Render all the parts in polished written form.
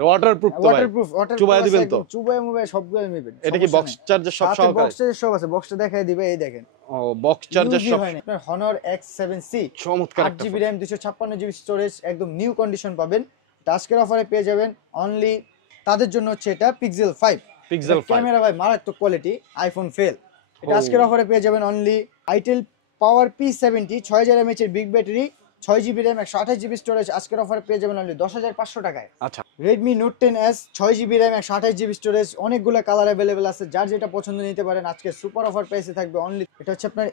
Waterproof তো ভাই, waterproof চুবাই দিবেন তো? চুবাই মুবাই সবগুলো নেবেন। এটা কি বক্স চার্জার সব সহকারে? বক্স চার্জার সব আছে, বক্সটা দেখাই দিবে, এই দেখেন। ও বক্স চার্জার সব। আপনার Honor X7C চমৎকার 8GB RAM 256GB স্টোরেজ, একদম নিউ কন্ডিশন পাবেন। আজকের অফারে পেয়ে যাবেন অনলি তাদের জন্য হচ্ছে এটা Pixel 5। পিক্সেল 5 ক্যামেরা ভাই মারাত্মক কোয়ালিটি, আইফোন ফেল। এটা আজকের অফারে পেয়ে যাবেন only Itel Power P70 6000 mAh এর big battery, 6GB RAM 128GB storage. আজকের অফারে পেয়ে যাবেন অনলি 10500 টাকায়। আচ্ছা, Redmi Note 10s 6GB RAM 128GB storage, অনেকগুলো কালার अवेलेबल আছে, যার যেটা পছন্দ নিতে পারেন। আজকে সুপার অফার প্রাইসে থাকবে অনলি, এটা হচ্ছে আপনার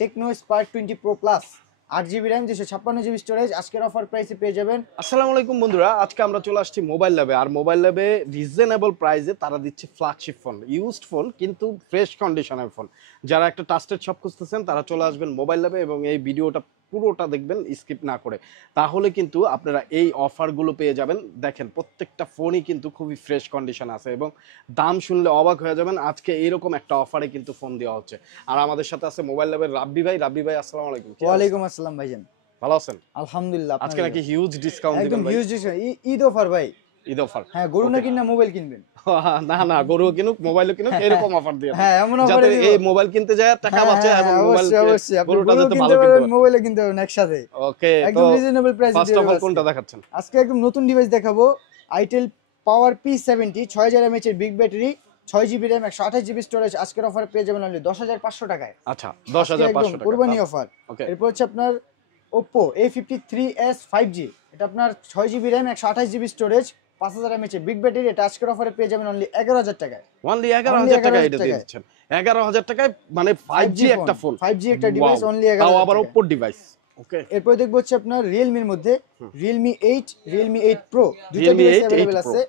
Tecno Spark 20 Pro Plus 8GB RAM 256GB storage. আজকের অফার প্রাইসে পেয়ে যাবেন। আসসালামু আলাইকুম বন্ধুরা, আজকে আমরা চলে আসছি মোবাইল ল্যাবে। আর মোবাইল ল্যাবে রিজনেবল প্রাইসে তারা দিচ্ছে ফ্ল্যাগশিপ ফোন, ইউজড ফোন কিন্তু ফ্রেশ কন্ডিশনের ফোন। যারা একটা ট্রাস্টেড শপ খুঁজতেছেন তারা চলে আসবেন মোবাইল ল্যাবে এবং এই ভিডিওটা পুরোটা দেখবেন স্কিপ না করে, তাহলে কিন্তু আপনারা এই অফারগুলো পেয়ে যাবেন। দেখেন প্রত্যেকটা ফোনই কিন্তু খুবই ফ্রেশ কন্ডিশন আছে এবং দাম শুনলে অবাক হয়ে যাবেন। আজকে এইরকম একটা অফারে কিন্তু ফোন দেওয়া হচ্ছে। আর আমাদের সাথে আছে মোবাইল ল্যাবের রাব্বি ভাই। রাব্বি ভাই আসসালামু আলাইকুম। ওয়ালাইকুম আসসালাম ভাইজান, ভালো আছেন? আলহামদুলিল্লাহ। আজকে নাকি হিউজ ডিসকাউন্ট দিবেন একদম ভাই? হিউজ ডিসকাউন্ট, ঈদ অফার ভাই। ঈদ অফার? হ্যাঁ, গরু না কিনা মোবাইল কিনবেন। না না, গরু কিনুক মোবাইলও কিনুক, এরকম অফার দিয়ে হ্যাঁ, এমন অফার যাতে দিব। এই মোবাইল কিনতে যায় টাকা বাঁচে এবং মোবাইল অবশ্যই আপনি গরুটা গরু যাতে কিনতে ভালো পারেন, কিনতে মোবাইলও কিনতে পারেন একসাথে। ওকে, তো একদম রিজনেবল প্রাইসে ফার্স্ট অফ অল কোনটা দেখাচ্ছেন? আজকে একদম নতুন ডিভাইস দেখাবো, Itel Power P70 6000 mAh এর big battery, 6GB RAM 128GB storage. আজকের অফারে পেয়ে যাবেন অনলি 10500 টাকায়। আচ্ছা, 10500 টাকা কুরবানি অফার। ওকে, এরপর হচ্ছে আপনার Oppo A53s 5G, এটা আপনার 6GB RAM 128GB storage, 5000 mAh এর বিগ ব্যাটারি। এটা আজকের অফারে পেয়ে যাবেন অনলি 11000 টাকায়। অনলি 11000 টাকা এটা দিয়ে দিচ্ছেন? 11000 টাকায় মানে 5G একটা ফোন, 5G একটা ডিভাইস অনলি 11000 তাও টাকা। আবার Oppo ডিভাইস। ওকে, এরপর দেখবো হচ্ছে আপনার Realme এর মধ্যে Realme 8 Realme 8 Pro দুটো Realme ডিভাইস 8 अवेलेबल 8 আছে।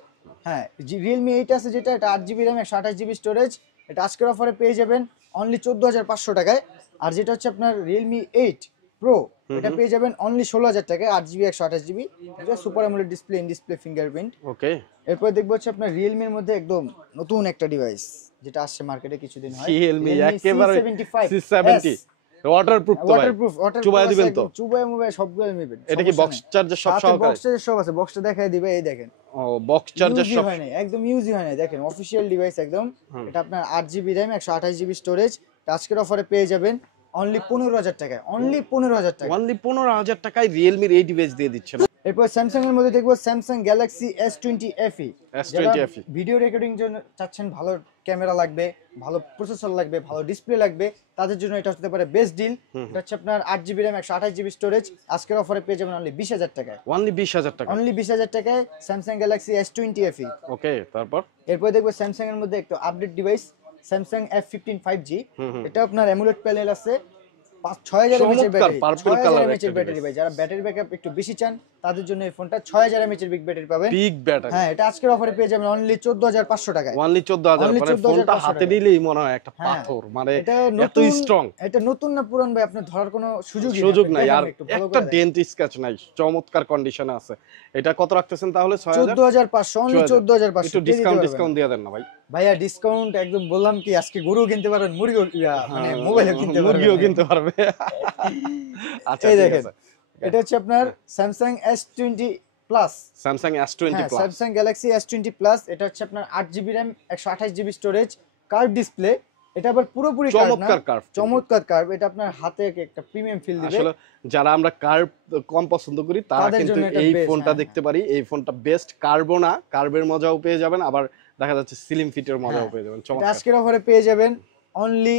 হ্যাঁ, Realme 8 আছে যেটা, এটা 8GB RAM 128GB স্টোরেজ। এটা আজকের অফারে পেয়ে যাবেন অনলি 14500 টাকায়। আর যেটা হচ্ছে আপনার Realme 8 Pro, এটা পেয়ে যাবেন অনলি 16000 টাকায়, 8GB 128GB। এটা super AMOLED display, in display fingerprint. Okay, এরপর দেখবো হচ্ছে আপনার Realme এর মধ্যে একদম নতুন একটা ডিভাইস যেটা আসছে মার্কেটে কিছুদিন হয়, Realme একেবারে C75 C70 ওয়াটারপ্রুফ তো ভাই? ওয়াটারপ্রুফ চুবাই দিবেন তো? চুবাই মুবাই সবগুলো নেবেন। এটা কি বক্স চার্জার সব সহকারে? বক্স চার্জার সব আছে, বক্সটা দেখাই দিবে, এই দেখেন। ও বক্স চার্জার সব হয় না, একদম ইউজি হয় না, দেখেন অফিশিয়াল ডিভাইস একদম। এটা আপনার 8GB RAM 128GB স্টোরেজ। আজকের অফারে পেয়ে যাবেন অনলি 15000 টাকায়, অনলি 15000 টাকা। অনলি 15000 টাকায় Realme এর এই ডিভাইস দিয়ে দিচ্ছেন। এরপর স্যামসাং এর মধ্যে দেখবো Samsung Galaxy S20 FE। S20 FE video recording জন্য চাচ্ছেন, ভালো ক্যামেরা লাগবে, ভালো প্রসেসর লাগবে, ভালো ডিসপ্লে লাগবে, তাদের জন্য এটা হতে পারে বেস্ট ডিল। এটা হচ্ছে আপনার 8GB RAM 128GB স্টোরেজ। আজকের অফারে পেয়ে যাবেন অনলি 20000 টাকায়, অনলি 20000 টাকা, অনলি 20000 টাকায় Samsung Galaxy S20 FE। ওকে, তারপর এরপর দেখবো স্যামসাং এর মধ্যে একটা update device Samsung F15 5G। এটা আপনার অ্যামোলেড প্যানেল আছে, 6000 mAh এর ব্যাটারি, 6000 mAh এর ব্যাটারি ভাই। যারা ব্যাটারি ব্যাকআপ একটু বেশি চান তাদের জন্য এই ফোনটা 6000 mAh এর বিগ ব্যাটারি পাবেন, বিগ ব্যাটারি। হ্যাঁ, এটা আজকের অফারে পেয়ে যাবেন অনলি 14500 টাকায়, অনলি 14000 Only পরে 14,500 ফোনটা হাতে টাকা। নিলেই মনে হয় একটা হ্যাঁ, পাথর, মানে এটা এত নতুন, স্ট্রং। এটা নতুন না পুরান ভাই, আপনি ধরার কোনো সুযোগ নাই, আর একটু ভালো একটা করে দেখেন। ডেন্ট স্ক্র্যাচ নাই, চমৎকার কন্ডিশনে আছে। এটা কত রাখতেছেন তাহলে? 14500, অনলি 14500। একটু ডিসকাউন্ট দিয়ে দেন না ভাই? ভাইয়া ডিসকাউন্ট একদম বললাম কি, আজকে গরু কিনতে পারবেন, মুরগিও মানে মোবাইলও কিনতে পারবেন, মুরগিও কিনতে পারবে। আচ্ছা, এই ঠিক দেখেন, আছে। এটা হচ্ছে আপনার Samsung S20 Plus, Samsung S20 Plus, Samsung Galaxy S20 Plus। এটা হচ্ছে আপনার 8GB RAM 128GB storage, curve display. এটা আবার পুরোপুরি চমৎকার কার্ভ, চমৎকার কার্ভ। এটা আপনার হাতে একটা প্রিমিয়াম ফিল দিবে। আসলে যারা আমরা কার্ভ কম পছন্দ করি তারা তাদের কিন্তু জন্য এটা এই best, ফোনটা হ্যাঁ, দেখতে পারি। এই ফোনটা বেস্ট, কার্ভও না, কার্ভের মজাও পেয়ে যাবেন, আবার দেখা যাচ্ছে স্লিম ফিটের মজাও পেয়ে যাবেন। এটা চমৎকার। আজকের অফারে পেয়ে যাবেন অনলি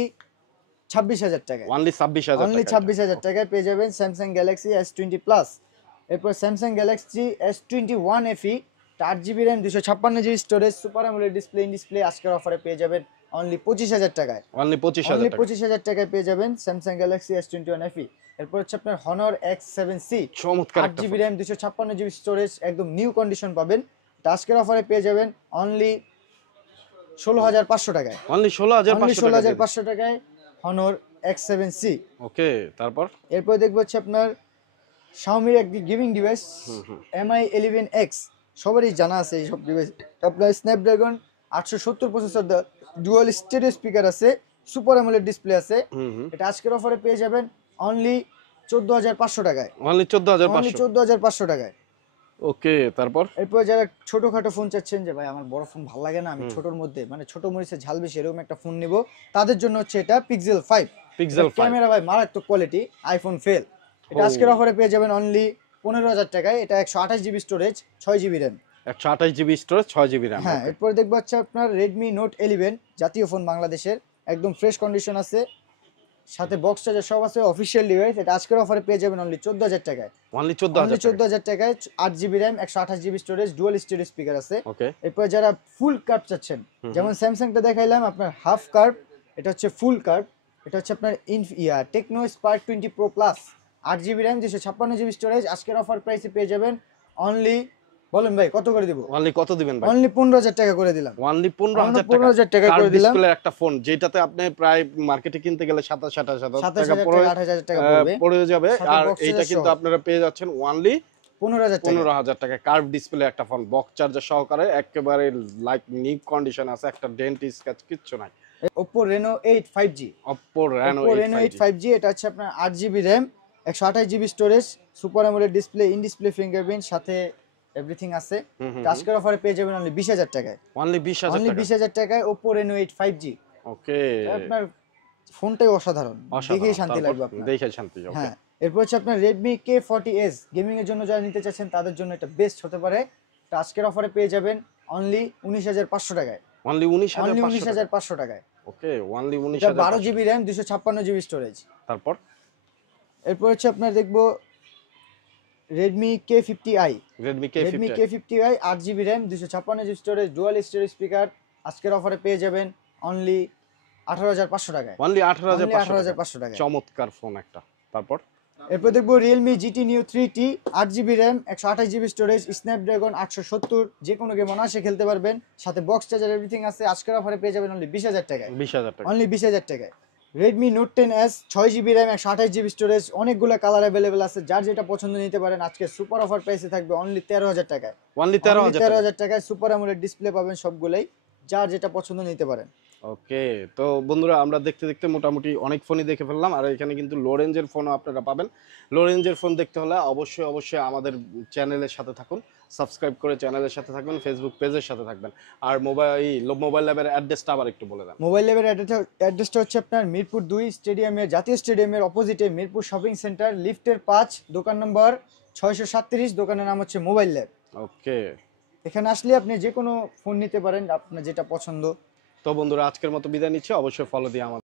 26000 টাকায়, অনলি 26000 অনলি টাকা, 26000 টাকায় পেয়ে যাবেন Samsung Galaxy S20 Plus। এরপর Samsung Galaxy S21 FE, 8GB RAM 256GB storage, super AMOLED display, in display. আজকের অফারে পেয়ে যাবেন অনলি 25000 টাকায়, অনলি 25000 অনলি টাকা, 25000 টাকায় পেয়ে যাবেন Samsung Galaxy S21 FE। এরপর হচ্ছে আপনার Honor X7C, চমৎকার 8GB RAM 256GB স্টোরেজ, একদম নিউ কন্ডিশন পাবেন। আজকের অফারে পেয়ে যাবেন অনলি 16500 টাকায়, অনলি 16500 টাকা, 16500 টাকায় Honor X7C। ওকে, তারপর এরপর দেখবো হচ্ছে আপনার Xiaomi একটি গেমিং ডিভাইস Mi 11X, সবারই জানা আছে এই সব ডিভাইস। আপনার Snapdragon 870 processor, dual stereo speaker আছে, সুপার অ্যামোলেড ডিসপ্লে আছে। এটা আজকের অফারে পেয়ে যাবেন অনলি 14500 টাকায়, অনলি 14500, অনলি 14500 টাকায়। ওকে, তারপর এরপর যারা ছোটখাটো ফোন চাচ্ছেন যে ভাই আমার বড় ফোন ভালো লাগে না, আমি ছোটর মধ্যে মানে ছোট মরিচের ঝাল বেশি এরকম একটা ফোন নিব, তাদের জন্য হচ্ছে এটা পিক্সেল 5। পিক্সেল 5 ক্যামেরা ভাই মারাত্মক কোয়ালিটি, আইফোন ফেল। এটা আজকের অফারে পেয়ে যাবেন অনলি 15,000 টাকায়। এটা 128 GB storage, 6 GB RAM. 128 GB storage, 6 GB RAM. হ্যাঁ, এরপর দেখবো হচ্ছে আপনার রেডমি নোট 11, জাতীয় ফোন বাংলাদেশের, একদম ফ্রেশ কন্ডিশন আছে, সাথে বক্স চার্জার সব আছে, অফিসিয়াল ডিভাইস। এটা আজকের অফারে পেয়ে যাবেন অনলি 14,000 টাকায়। অনলি 14,000 টাকায় 8 GB RAM, 128 GB storage, dual stereo speaker আছে। ওকে, এরপর যারা ফুল কার্ভ চাচ্ছেন, যেমন স্যামসাংটা দেখাইলাম আপনার হাফ কার্ভ, এটা হচ্ছে ফুল কার্ভ। এটা হচ্ছে আপনার Tecno Spark 20 pro plus, 8 GB RAM, 256 GB storage. আজকের অফার প্রাইসে পেয়ে যাবেন অনলি, বলেন ভাই কত করে দিব? অনলি কত দিবেন ভাই? অনলি 15,000 টাকা করে দিলাম। অনলি 15,000 টাকা। 15,000 টাকা করে দিলাম। ডিসপ্লে একটা ফোন যেটাতে আপনি প্রায় মার্কেটে কিনতে গেলে 27,000 টাকা 28,000 টাকা পড়ে যাবে, সাথে আর box এইটা charger কিন্তু সহ। আপনারা পেয়ে যাচ্ছেন অনলি 15,000 টাকা। কার্ভ ডিসপ্লে একটা ফোন, বক্স চার্জার সহকারে, একেবারে লাইক নিউ কন্ডিশন আছে, একটা ডেন্ট স্ক্র্যাচ কিচ্ছু নাই। Oppo Reno 8 5G, Oppo Reno 8 5G। এটা হচ্ছে আপনার 8 GB RAM, 128 GB storage, super AMOLED display, in display fingerprint, সাথে এভরিথিং আছে। আজকের অফারে পেয়ে যাবেন অনলি 20,000 টাকায়। অনলি 20,000 অনলি টাকা। 20,000 টাকায় Oppo Reno 8 5G। ওকে, আপনার ফোনটাই অসাধারণ, দেখেই শান্তি লাগবে আপনার। দেখে শান্তি। ওকে, হ্যাঁ, এরপর হচ্ছে আপনার Redmi K40s, গেমিং এর জন্য যারা নিতে চাচ্ছেন তাদের জন্য এটা বেস্ট হতে পারে। এটা আজকের অফারে পেয়ে যাবেন অনলি 19,500 টাকায়। অনলি 19,500 19,500 টাকায়। ওকে, অনলি এটা 19,500। 12 জিবি র্যাম, 256 জিবি স্টোরেজ। তারপর এরপর হচ্ছে আপনার দেখবো Redmi K50i, Redmi Redmi K50 K50i, 8 GB RAM, 256 GB storage, dual stereo speaker. আজকের অফারে পেয়ে যাবেন অনলি 18,500 টাকায়। অনলি 18,500 18,500 টাকায়। চমৎকার ফোন একটা। তারপর এরপর দেখবো Realme GT Neo 3T, 8 GB RAM, 128 GB storage, Snapdragon 870, যে কোনো গেম অনায়াসে খেলতে পারবেন, সাথে বক্স চার্জার এভরিথিং আছে। আজকের অফারে পেয়ে যাবেন অনলি 20,000 টাকায়। 20,000 টাকা। অনলি 20,000 টাকায়। Redmi Note 10s, 6 GB RAM, 128 GB storage, অনেকগুলো কালার অ্যাভেলেবেল আছে, যার যেটা পছন্দ নিতে পারেন। আজকে সুপার অফার প্রাইসে থাকবে অনলি 13,000 টাকায়। অনলি 13,000 টাকা। 13,000 টাকায় সুপার অ্যামোলেড ডিসপ্লে পাবেন সবগুলাই, যার যেটা পছন্দ নিতে পারেন। ওকে, তো বন্ধুরা আমরা দেখতে দেখতে মোটামুটি অনেক ফোনই দেখে ফেললাম, আর এখানে কিন্তু লো রেঞ্জের ফোনও আপনারা পাবেন। লো রেঞ্জের ফোন দেখতে হলে অবশ্যই আমাদের চ্যানেলের সাথে থাকুন, সাবস্ক্রাইব করে চ্যানেলের সাথে থাকবেন, ফেসবুক পেজের সাথে থাকবেন। আর মোবাইল ল্যাবের অ্যাড্রেসটা আবার একটু বলে দেন। মোবাইল ল্যাবের অ্যাড্রেসটা হচ্ছে আপনার মিরপুর 2 স্টেডিয়ামের, জাতীয় স্টেডিয়ামের অপোজিটে মিরপুর শপিং সেন্টার, লিফটের 5, দোকান নম্বর 637, দোকানের নাম হচ্ছে মোবাইল ল্যাব। ওকে, এখানে আসলে আপনি যে কোনো ফোন নিতে পারেন, আপনার যেটা পছন্দ। তো বন্ধুরা আজকের মতো বিদায় নিচ্ছি, অবশ্যই ফলো দিয়ে আমাদের